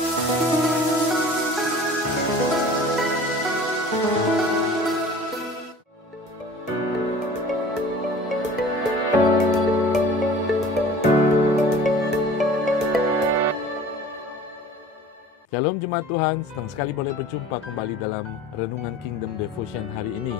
Shalom Jemaat Tuhan, senang sekali boleh berjumpa kembali dalam Renungan Kingdom Devotion hari ini.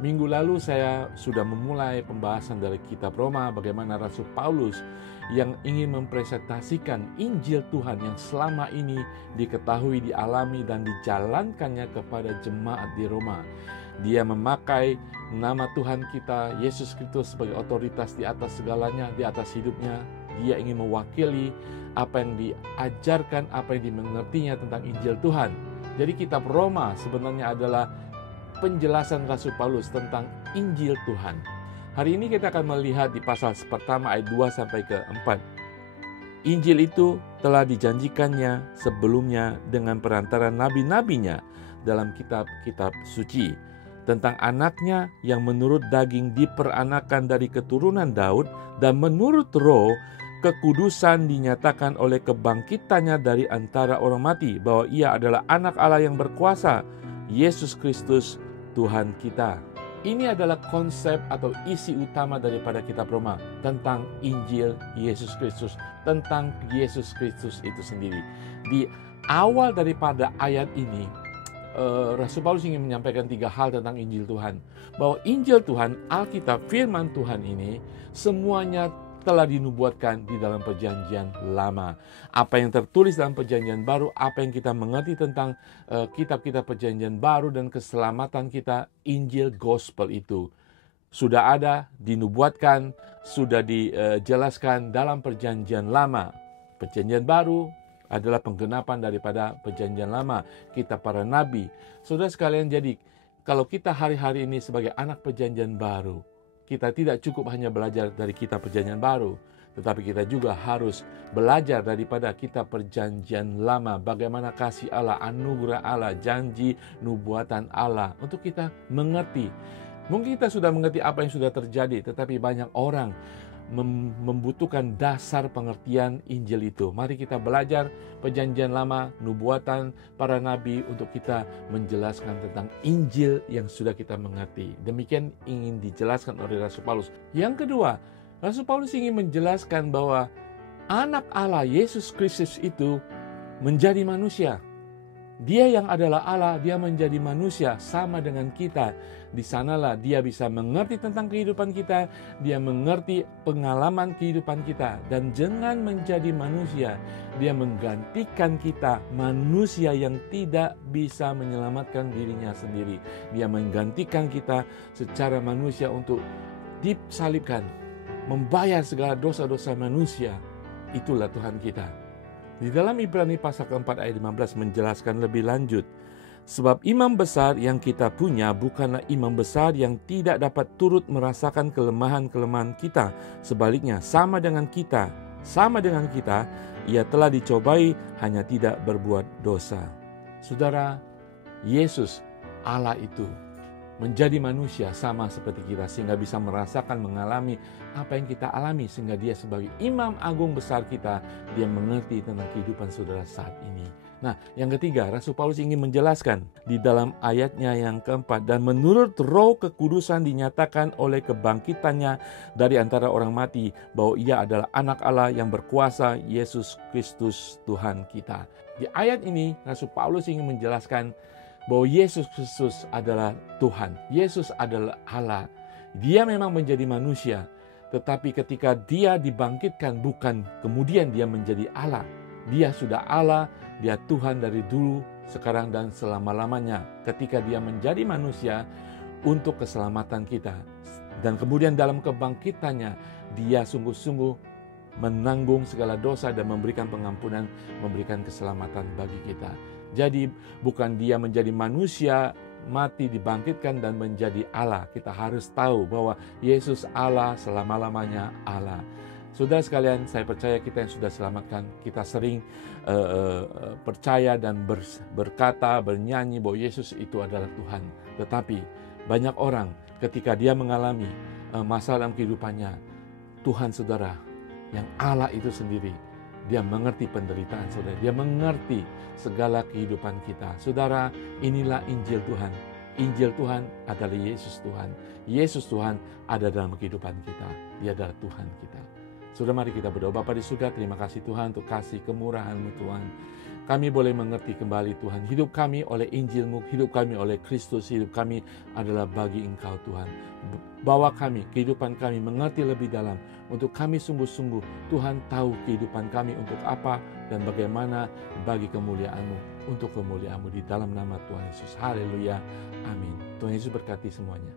Minggu lalu saya sudah memulai pembahasan dari kitab Roma, bagaimana Rasul Paulus yang ingin mempresentasikan Injil Tuhan yang selama ini diketahui, dialami, dan dijalankannya kepada jemaat di Roma. Dia memakai nama Tuhan kita, Yesus Kristus, sebagai otoritas di atas segalanya, di atas hidupnya. Dia ingin mewakili apa yang diajarkan, apa yang dimengertinya tentang Injil Tuhan. Jadi kitab Roma sebenarnya adalah penjelasan Rasul Paulus tentang Injil Tuhan. Hari ini kita akan melihat di pasal pertama ayat 2 sampai ke 4. Injil itu telah dijanjikannya sebelumnya dengan perantaran nabi-nabinya dalam kitab-kitab suci, tentang anaknya yang menurut daging diperanakan dari keturunan Daud, dan menurut roh kekudusan dinyatakan oleh kebangkitannya dari antara orang mati, bahwa ia adalah anak Allah yang berkuasa, Yesus Kristus Tuhan kita. Ini adalah konsep atau isi utama daripada kitab Roma tentang Injil Yesus Kristus, tentang Yesus Kristus itu sendiri. Di awal daripada ayat ini, Rasul Paulus ingin menyampaikan 3 hal tentang Injil Tuhan. Bahwa Injil Tuhan, Alkitab, firman Tuhan ini semuanya telah dinubuatkan di dalam perjanjian lama. Apa yang tertulis dalam perjanjian baru, apa yang kita mengerti tentang kitab-kitab perjanjian baru dan keselamatan kita, Injil Gospel itu sudah ada, dinubuatkan, sudah dijelaskan dalam perjanjian lama. Perjanjian baru adalah penggenapan daripada perjanjian lama, kitab para nabi. Saudara sekalian, jadi kalau kita hari-hari ini sebagai anak perjanjian baru, kita tidak cukup hanya belajar dari kitab perjanjian baru, tetapi kita juga harus belajar daripada kitab perjanjian lama, bagaimana kasih Allah, anugerah Allah, janji, nubuatan Allah, untuk kita mengerti. Mungkin kita sudah mengerti apa yang sudah terjadi, tetapi banyak orang membutuhkan dasar pengertian Injil itu. Mari kita belajar perjanjian lama, nubuatan para nabi, untuk kita menjelaskan tentang Injil yang sudah kita mengerti. Demikian ingin dijelaskan oleh Rasul Paulus. Yang kedua, Rasul Paulus ingin menjelaskan bahwa anak Allah Yesus Kristus itu menjadi manusia. Dia yang adalah Allah, dia menjadi manusia sama dengan kita. Di sanalah dia bisa mengerti tentang kehidupan kita, dia mengerti pengalaman kehidupan kita. Dan dengan menjadi manusia, dia menggantikan kita, manusia yang tidak bisa menyelamatkan dirinya sendiri. Dia menggantikan kita secara manusia untuk disalibkan, membayar segala dosa-dosa manusia. Itulah Tuhan kita. Di dalam Ibrani pasal keempat ayat 15 menjelaskan lebih lanjut. Sebab imam besar yang kita punya bukanlah imam besar yang tidak dapat turut merasakan kelemahan-kelemahan kita. Sebaliknya, sama dengan kita, ia telah dicobai, hanya tidak berbuat dosa. Saudara, Yesus, Allah itu, menjadi manusia sama seperti kita, sehingga bisa merasakan, mengalami apa yang kita alami, sehingga dia sebagai imam agung besar kita, dia mengerti tentang kehidupan saudara saat ini. Nah, yang ketiga, Rasul Paulus ingin menjelaskan di dalam ayatnya yang keempat, dan menurut roh kekudusan dinyatakan oleh kebangkitannya dari antara orang mati, bahwa ia adalah anak Allah yang berkuasa, Yesus Kristus Tuhan kita. Di ayat ini, Rasul Paulus ingin menjelaskan bahwa Yesus Kristus adalah Tuhan. Yesus adalah Allah. Dia memang menjadi manusia, tetapi ketika dia dibangkitkan, bukan kemudian dia menjadi Allah. Dia sudah Allah, dia Tuhan dari dulu, sekarang, dan selama-lamanya. Ketika dia menjadi manusia untuk keselamatan kita. Dan kemudian dalam kebangkitannya, dia sungguh-sungguh menanggung segala dosa dan memberikan pengampunan, memberikan keselamatan bagi kita. Jadi bukan dia menjadi manusia, mati, dibangkitkan dan menjadi Allah. Kita harus tahu bahwa Yesus Allah, selama-lamanya Allah. Saudara sekalian, saya percaya kita yang sudah selamatkan, kita sering percaya dan berkata, bernyanyi bahwa Yesus itu adalah Tuhan. Tetapi banyak orang ketika dia mengalami masalah dalam kehidupannya, Tuhan saudara, yang Allah itu sendiri, Dia mengerti penderitaan saudara. Dia mengerti segala kehidupan kita. Saudara, inilah Injil Tuhan. Injil Tuhan adalah Yesus Tuhan. Yesus Tuhan ada dalam kehidupan kita. Dia adalah Tuhan kita. Saudara, mari kita berdoa. Bapa di surga, terima kasih Tuhan untuk kasih kemurahan-Mu Tuhan. Kami boleh mengerti kembali Tuhan. Hidup kami oleh Injil-Mu, hidup kami oleh Kristus, hidup kami adalah bagi Engkau Tuhan. Bawa kami, kehidupan kami mengerti lebih dalam. Untuk kami sungguh-sungguh, Tuhan tahu kehidupan kami untuk apa dan bagaimana bagi kemuliaan-Mu. Untuk kemuliaan-Mu di dalam nama Tuhan Yesus. Haleluya. Amin. Tuhan Yesus berkati semuanya.